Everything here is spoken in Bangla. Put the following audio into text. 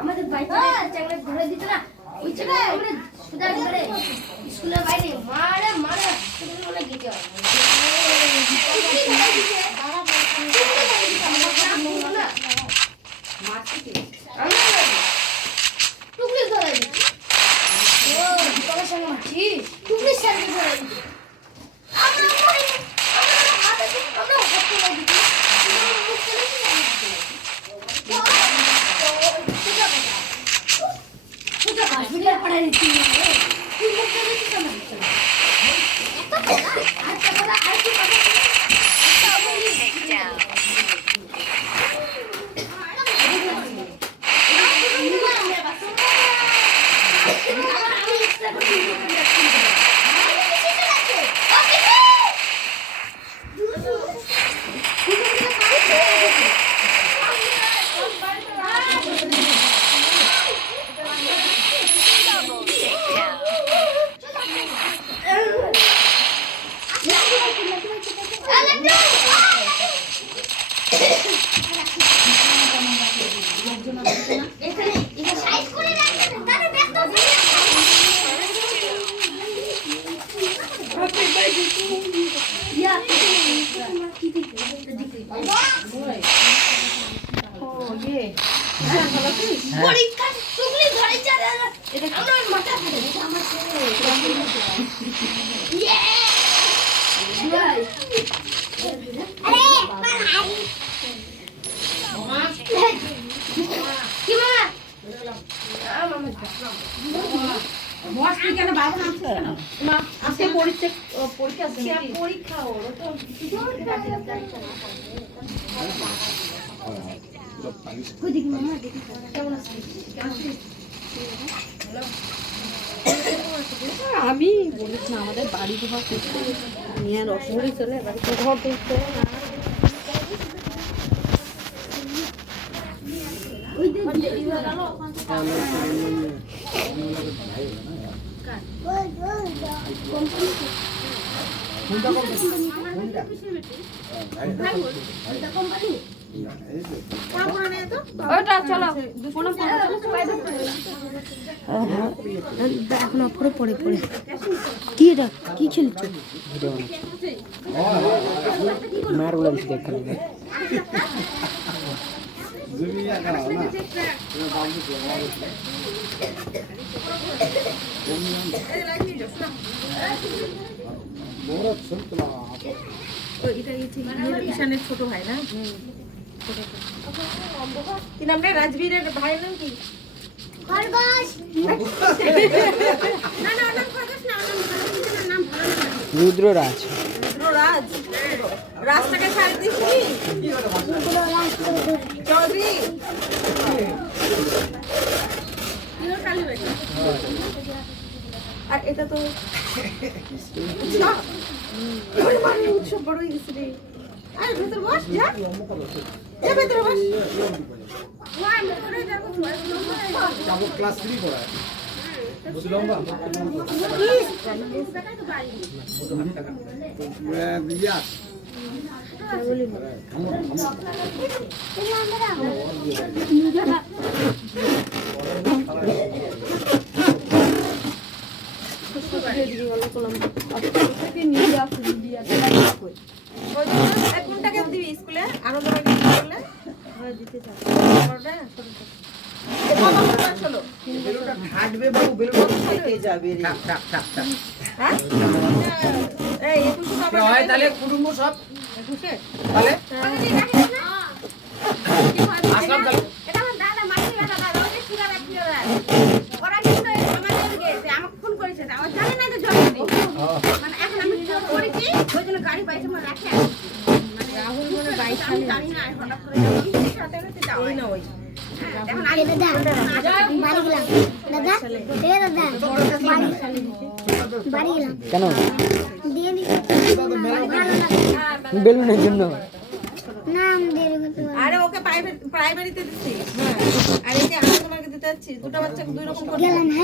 আমাদের বাইরে চাকলে ঘুরে দিত না ওই চাকলে আমরা সুদা ধরে স্কুলের বাইরে মারে মারে স্কুলে বলে দিতে হয় টুকলি ধরে দিচ্ছি ও তোমার সঙ্গে মাছি টুকলির সঙ্গে ধরে দিচ্ছি আমরা হাতে আমরা হাতে লাগিয়েছি ভিডিও পড়াই দিচ্ছি তুই মুখ করে দিতে না আচ্ছা বলা আর কি কথা পরীক্ষা টুকলি ধরে চারে এটা আমার মাথা ফেলে আমার ইয়ে আরে মামা কি মামা মামা তুই কেন বাবা আছে মা আজকে পরীক্ষা আছে পরীক্ষা ওর তো ওদিকে মামা দেখি কেমন আছে আমি বলিস না আমাদের বাড়ি ঘর করতে নিয়ে রসগোল্লা চলে বাড়ি ঘর করতে এখন অপরে পড়ে পড়ে কি এটা কি খেলছো मार बोला इसे देख कर ঈশানের ছোট ভাই না কি নাম রে রাজবীরের ভাইয়ের নাম কি খরগোশ না না নাম খরগোশ না নাম रुद्रराज রাজ রাজটাকে ছাড় দিছি চৌধুরী আর এটা তো উৎসব বড় হয়েছে রে আরে ভেতর বস যা এ ভেতর বস যাবো ক্লাস 3 পড়ায় বুঝলাম না ইয়াস কোনটাকে দিবি স্কুলে আনন্দ দিতে চাই বেলুনটা ফাটবে বাবু বেলুনটা ফেটে যাবে রে হ্যাঁ এই 21 টাকা হয় তাহলে কুটুম্ব সব 21 তাহলে আসলাম তাহলে এটা আমার দাদা মাসি দাদা ওই সিরারা ফিরারা ওরা কিন্তু আমাদের গেছে আমাকে ফোন করেছে ও জানে না যে জন্ম নেই মানে এখন আমি করেছি ওই জন্য গাড়ি পাইছে মানে রাখে মানে রাহুল মনে বাইক আমি জানি না হঠাৎ করে সাথে সাথে যাওই না ওই এখন আগে দাদা বাড়ি গেলাম দাদা এ দাদা বাড়ি গেলাম কেন দিয়ে নি বেলুনের জন্য নাম দিয়ে আরে ওকে প্রাইমারিতে দিচ্ছি আর একে আনন্দ মার্কে দিতে যাচ্ছি দুটো বাচ্চাকে দুই রকম করে গেলাম